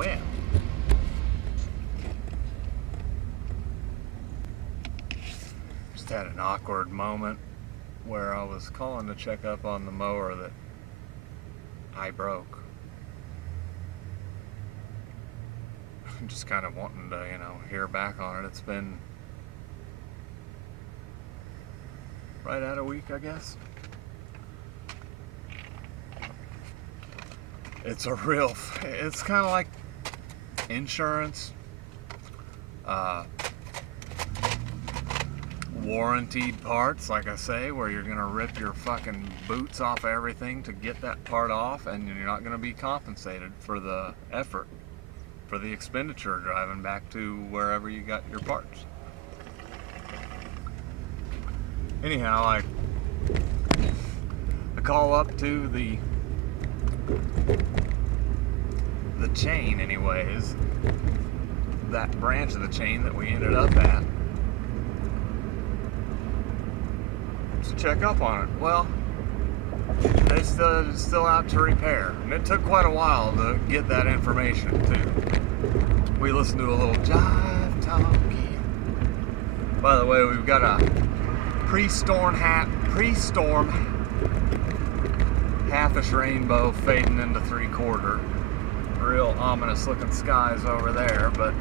well. Just had an awkward moment where I was calling to check up on the mower that I broke. Just kind of wanting to, hear back on it. It's been right at a week, I guess. It's kind of like insurance, warranted parts, like I say, where you're gonna rip your fucking boots off everything to get that part off, and you're not gonna be compensated for the effort, for the expenditure driving back to wherever you got your parts. Anyhow, I call up to the chain, anyways, that branch of the chain that we ended up at, to check up on it. Well, they still out to repair, and it took quite a while to get that information too. We listened to a little jive talking. By the way, we've got a pre-storm halfish rainbow fading into 3/4. Real ominous looking skies over there, but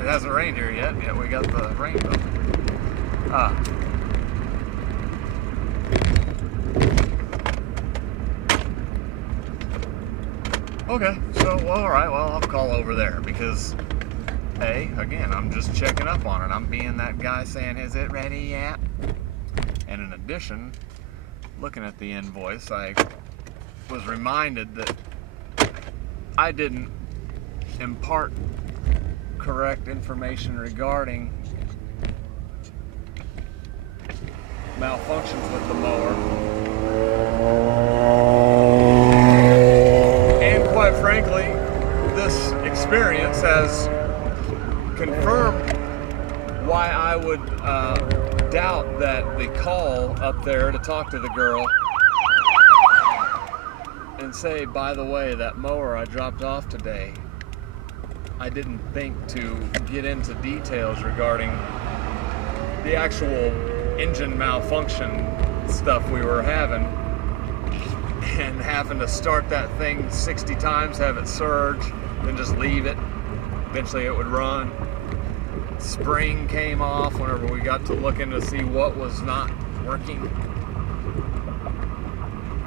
it hasn't rained here yet we got the rainbow. Okay, so, alright, I'll call over there because, hey, again, I'm just checking up on it. I'm being that guy saying, is it ready yet? And in addition, looking at the invoice, I was reminded that I didn't impart correct information regarding malfunctions with the mower. And quite frankly, this experience has confirmed why I would doubt that the call up there to talk to the girl and say, by the way, that mower I dropped off today, I didn't think to get into details regarding the actual engine malfunction stuff we were having, and having to start that thing 60 times, have it surge, then just leave it. Eventually it would run. Spring came off whenever we got to looking to see what was not working.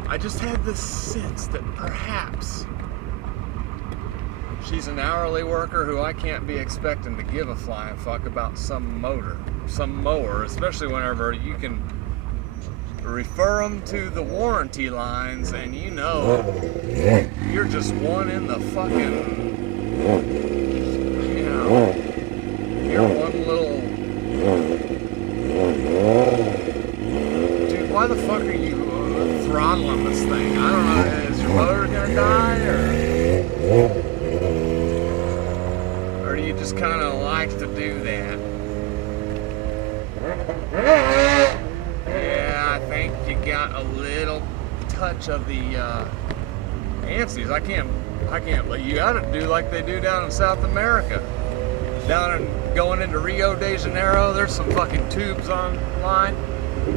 I just had this sense that perhaps she's an hourly worker who I can't be expecting to give a flying fuck about some mower, especially whenever you can refer them to the warranty lines and you're just one in the fucking, you're one little, dude, why the fuck are you throttling this thing? I don't know, is your motor gonna die, or do you just kind of like to do that? Yeah, I think you got a little touch of the ANSIs. I can't believe you gotta do like they do down in South America. Going into Rio de Janeiro, there's some fucking tubes online.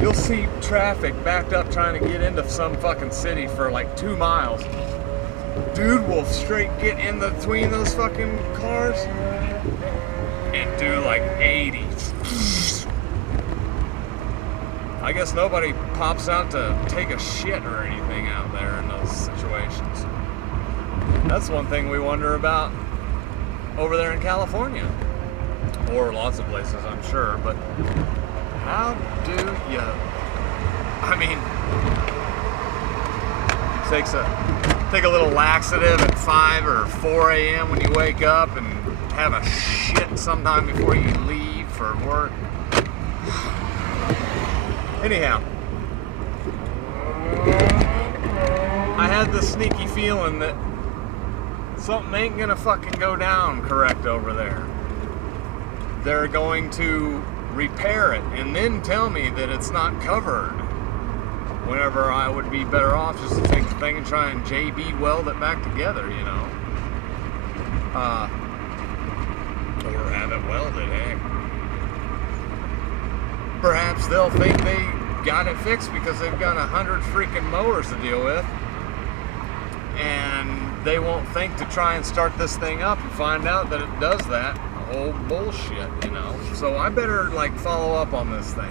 You'll see traffic backed up trying to get into some fucking city for like 2 miles. Dude will straight get in between those fucking cars and do like 80. I guess nobody pops out to take a shit or anything out there in those situations. That's one thing we wonder about over there in California, or lots of places, I'm sure, but how do you, take a little laxative at 5 or 4 a.m. when you wake up and have a shit sometime before you leave for work. Anyhow, I had this sneaky feeling that something ain't gonna fucking go down correct over there. They're going to repair it and then tell me that it's not covered, whenever I would be better off just to take the thing and try and JB weld it back together, or have it welded, heck. Perhaps they'll think they got it fixed because they've got 100 freaking mowers to deal with, and they won't think to try and start this thing up and find out that it does that. Old bullshit, you know. So I better like follow up on this thing.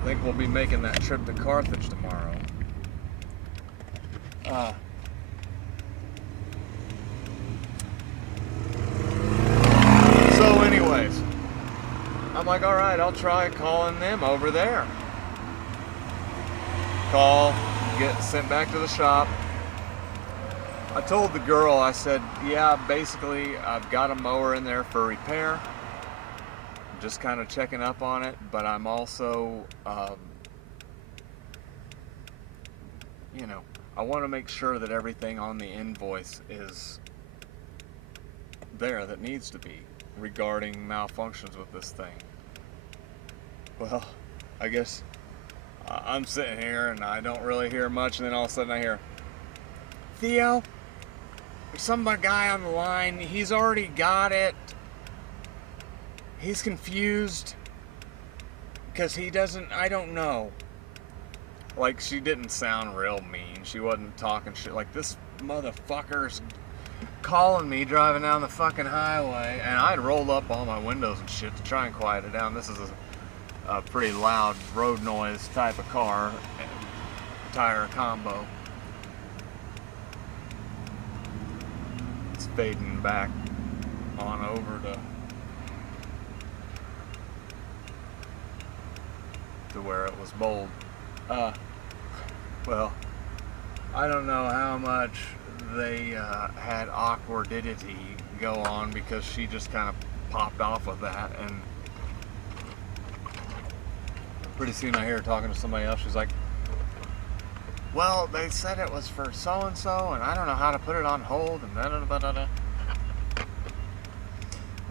I think we'll be making that trip to Carthage tomorrow. So anyways, I'm like, all right, I'll try calling them over there. Call, get sent back to the shop. I told the girl, I said, yeah, basically I've got a mower in there for repair. I'm just kind of checking up on it, but I'm also, you know, I want to make sure that everything on the invoice is there that needs to be regarding malfunctions with this thing. Well, I guess I'm sitting here and I don't really hear much, and then all of a sudden I hear, Theo, there's some guy on the line, he's already got it. He's confused because he doesn't, I don't know. Like, she didn't sound real mean. She wasn't talking shit. Like, this motherfucker's calling me driving down the fucking highway, and I'd rolled up all my windows and shit to try and quiet it down. This is a pretty loud road noise type of car, tire combo. It's fading back on over to where it was bold. Well, I don't know how much they had awkwardity go on, because she just kind of popped off with that, and pretty soon I hear her talking to somebody else. She's like, well, they said it was for so-and-so, and I don't know how to put it on hold, and da-da-da-da-da.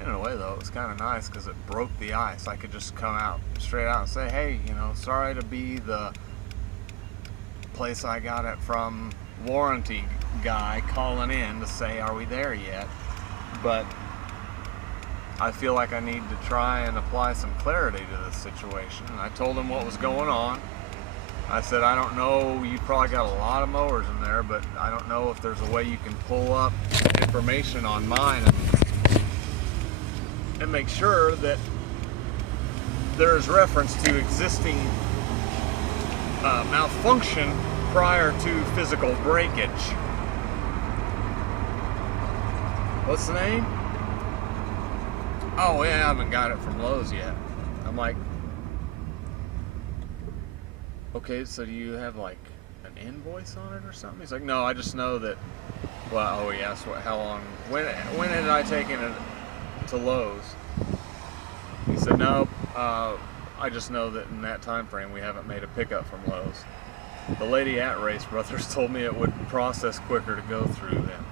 In a way, though, it was kind of nice because it broke the ice. I could just come out straight out and say, hey, you know, sorry to be the place I got it from warranty guy calling in to say, are we there yet? But I feel like I need to try and apply some clarity to this situation. And I told him what was going on. I said, I don't know, you probably got a lot of mowers in there, but I don't know if there's a way you can pull up information on mine and make sure that there is reference to existing malfunction prior to physical breakage. What's the name? Oh, yeah, I haven't got it from Lowe's yet. I'm like, okay, so do you have like an invoice on it or something? He's like, no, I just know that, well, oh yeah, so how long, when had I taken it to Lowe's? He said, no, I just know that in that time frame we haven't made a pickup from Lowe's. The lady at Race Brothers told me it would process quicker to go through them.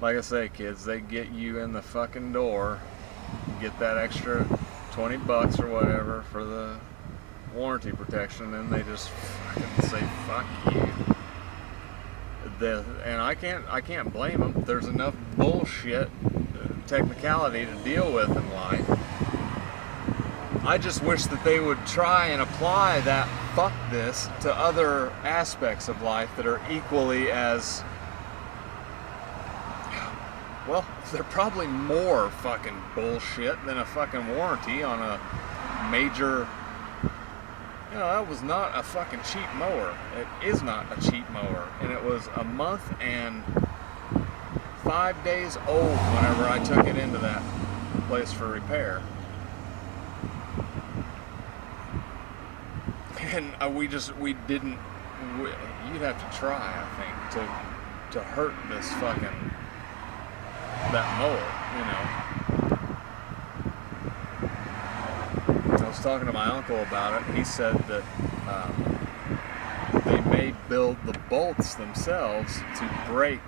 Like I say, kids, they get you in the fucking door, get that extra $20 or whatever for the warranty protection, and they just fucking say fuck you. And I can't blame them. There's enough bullshit technicality to deal with in life. I just wish that they would try and apply that fuck this to other aspects of life that are equally as, well, they're probably more fucking bullshit than a fucking warranty on a major. You know, that was not a fucking cheap mower. It is not a cheap mower. And it was a month and 5 days old whenever I took it into that place for repair. And you'd have to try, I think, to hurt this fucking, that mower, you know. I was talking to my uncle about it. He said that they may build the bolts themselves to break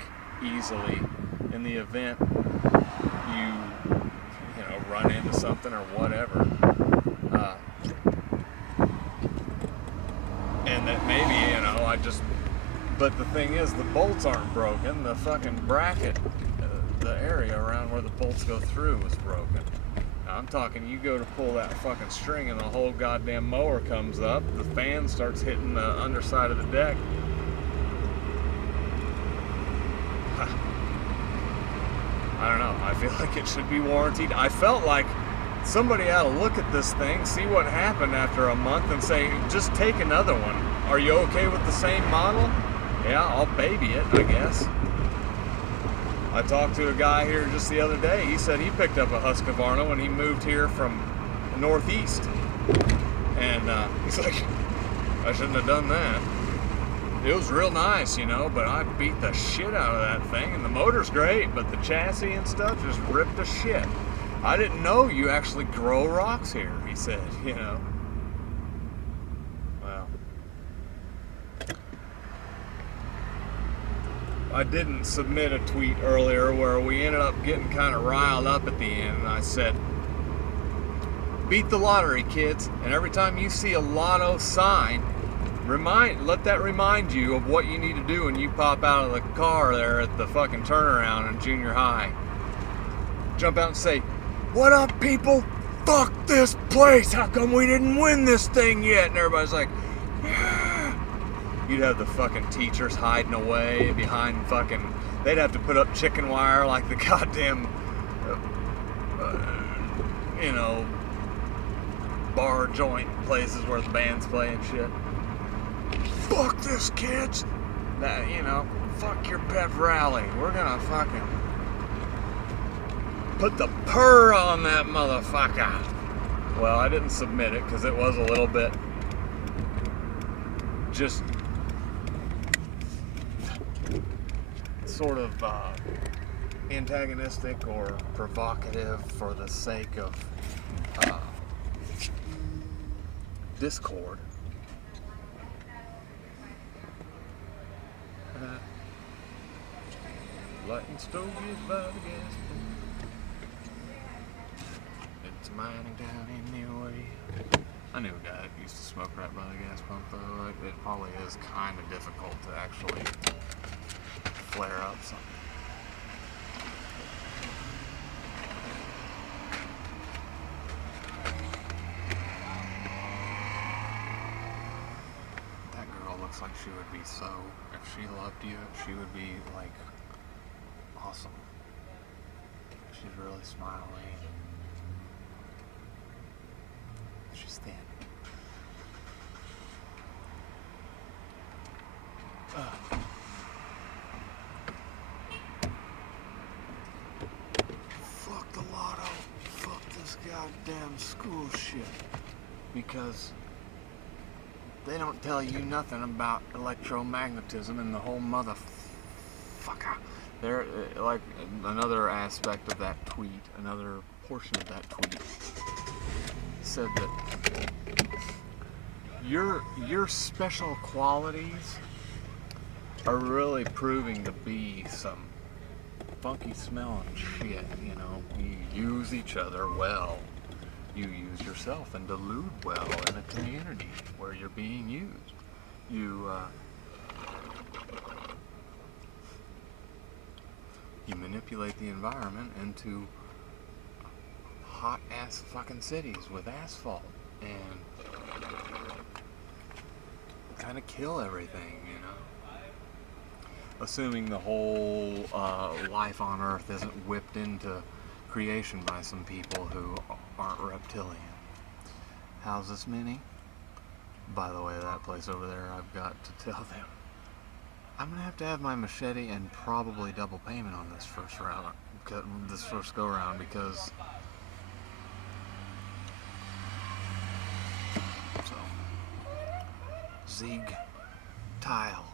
easily in the event you know, run into something or whatever. And that maybe, you know, I just But the thing is, the bolts aren't broken. The fucking bracket, the area around where the bolts go through is broken. Now, I'm talking, you go to pull that fucking string and the whole goddamn mower comes up. The fan starts hitting the underside of the deck. I don't know. I feel like it should be warranted. I felt like somebody ought to look at this thing, see what happened after a month, and say, just take another one. Are you okay with the same model? Yeah, I'll baby it, I guess. I talked to a guy here just the other day. He said he picked up a Husqvarna when he moved here from the Northeast. And he's like, I shouldn't have done that. It was real nice, you know, but I beat the shit out of that thing. And the motor's great, but the chassis and stuff just ripped to shit. I didn't know you actually grow rocks here, he said, you know. Well, I didn't submit a tweet earlier where we ended up getting kind of riled up at the end, and I said, beat the lottery, kids, and every time you see a lotto sign, let that remind you of what you need to do when you pop out of the car there at the fucking turnaround in junior high. Jump out and say, what up, people? Fuck this place. How come we didn't win this thing yet? And everybody's like, yeah. You'd have the fucking teachers hiding away behind fucking, they'd have to put up chicken wire like the goddamn, you know, bar joint places where the band's playing shit. Fuck this, kids. That, you know, fuck your pep rally. We're gonna fucking put the purr on that motherfucker. Well, I didn't submit it because it was a little bit just sort of antagonistic or provocative for the sake of discord. Lighting stogies by the gas pump. It's mining down anyway. I knew a guy that used to smoke right by the gas pump, though. It probably is kind of difficult to actually flare up something. That girl looks like she would be so, if she loved you, she would be like awesome. She's really smiling. She's thin. Fuck the lotto. Fuck this goddamn school shit. Because they don't tell you nothing about electromagnetism and the whole motherfucker. There, like, another aspect of that tweet, another portion of that tweet said that your special qualities are really proving to be some funky smelling shit, you know. You use each other well. You use yourself and delude well in a community where you're being used. You manipulate the environment into hot ass fucking cities with asphalt and kind of kill everything, you know. Assuming the whole life on Earth isn't whipped into creation by some people who aren't reptilian. How's this mini? By the way, that place over there, I've got to tell them, I'm gonna have to have my machete and probably double payment on this first round, this first go round, because Zaggit tile.